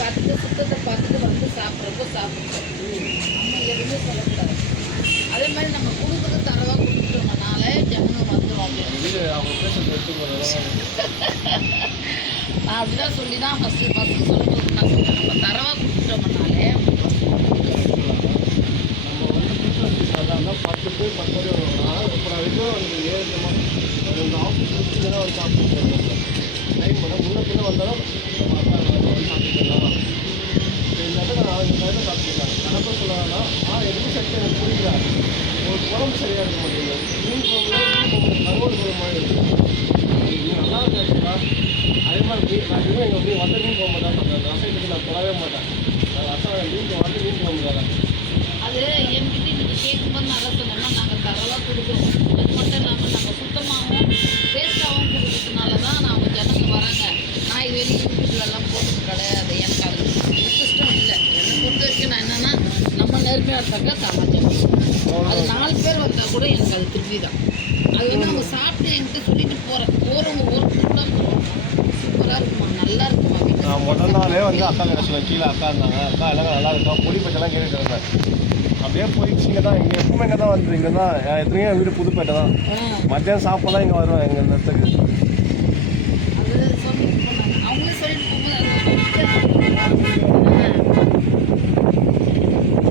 பார்த்துட்டு சுத்தத்தை பார்த்துட்டு வந்து சாப்பிட்றப்போ சாப்பிட்றோம். நம்ம எதுவுமே சொல்லக்கூடாது. அதே மாதிரி நம்ம கொடுக்குறது தரவாக கொடுத்துட்டோம்னால ஜனங்க வந்துடும் அப்படின்னு அவங்க பேசுறது எடுத்து நான் அப்படிதான் சொல்லி தான் ஃபஸ்ட்டு சொல்லும்போது நான் சொன்னேன். நம்ம தரவாக கொடுத்துட்டோம்னாலே நம்ம 10 பேர் 10 பேர் வருவாங்க. இப்போ நான் வரைக்கும் அந்த 7 இந்த ஆஃபீஸ் முடிச்சுதான் வந்து சாப்பிட்டு டைம் பண்ண முன்ன பின்ன வந்தாலும் சாப்பிட்டுக்கலாம். இல்லாட்ட நான் அவங்க டைமில் சாப்பிட்டுக்கலாம். கணக்காக சொல்லலாம்னா எதுவும் சக்தி எனக்கு பிடிக்கல. ஒரு குழம்பு சரியாக இருக்க மாட்டேங்குது. மீன் குழம்பு கருவாடு குழம்பு மாதிரி இருக்குது. இது நல்லா இருக்குங்களா? அதே மாதிரி நான் இன்னும் எங்கள் மீன் வந்த மீன் குழம்பு தான் சொல்கிறேன். ரசத்துக்கு நான் தொடவே மாட்டேன். நான் ரசம் மீன் வந்து மீன் குழம்பு தரேன். அது என்கிட்ட நீங்கள் கேட்கும்போது நல்லா சொன்னோம்னா நாங்கள் தரவாக கொடுக்குறோம். அது மட்டும் இல்லாமல் நாங்கள் சுத்தமாகவும் டேஸ்ட்டாகவும் கொடுக்குறதுனால தான் நம்ம ஜனங்க வராங்க. நான் இது வரைக்கும் யூடியூப்லலாம் போட்டது கிடையாது. எனக்கு அது இன்ட்ரெஸ்ட்டும் இல்லை. என்னை பொறுத்த வரைக்கும் நான் என்னென்னா நம்ம நேர்மையாக இருந்தாங்க சமாச்சாரம். அது 4 பேர் வந்தால் கூட எனக்கு அது திருப்தி தான். அது வந்து அவங்க சாப்பிட்டு என்கிட்ட சொல்லிட்டு போகிறவங்க ஒரு கூட சூப்பராக இருக்குமா, நல்லா இருக்குமா. நான் முதல் நாளே வந்து அக்கா கிட்ட சொன்னேன். கீழே அக்கா இருந்தாங்க. அக்கா எல்லாம் நல்லா இருக்கா, பொடி பச்செல்லாம் கேட்டுட்டு இருந்தேன். அப்படியே போயிடுச்சு. இங்கே தான் எப்பவுமே இங்கே தான் வந்து இங்கே தான் எத்தனையோ வீடு புதுப்பேட்டை தான். மத்தியானம் சாப்பிடலாம் இங்கே வருவேன் எங்கள் இந்த இடத்துக்கு.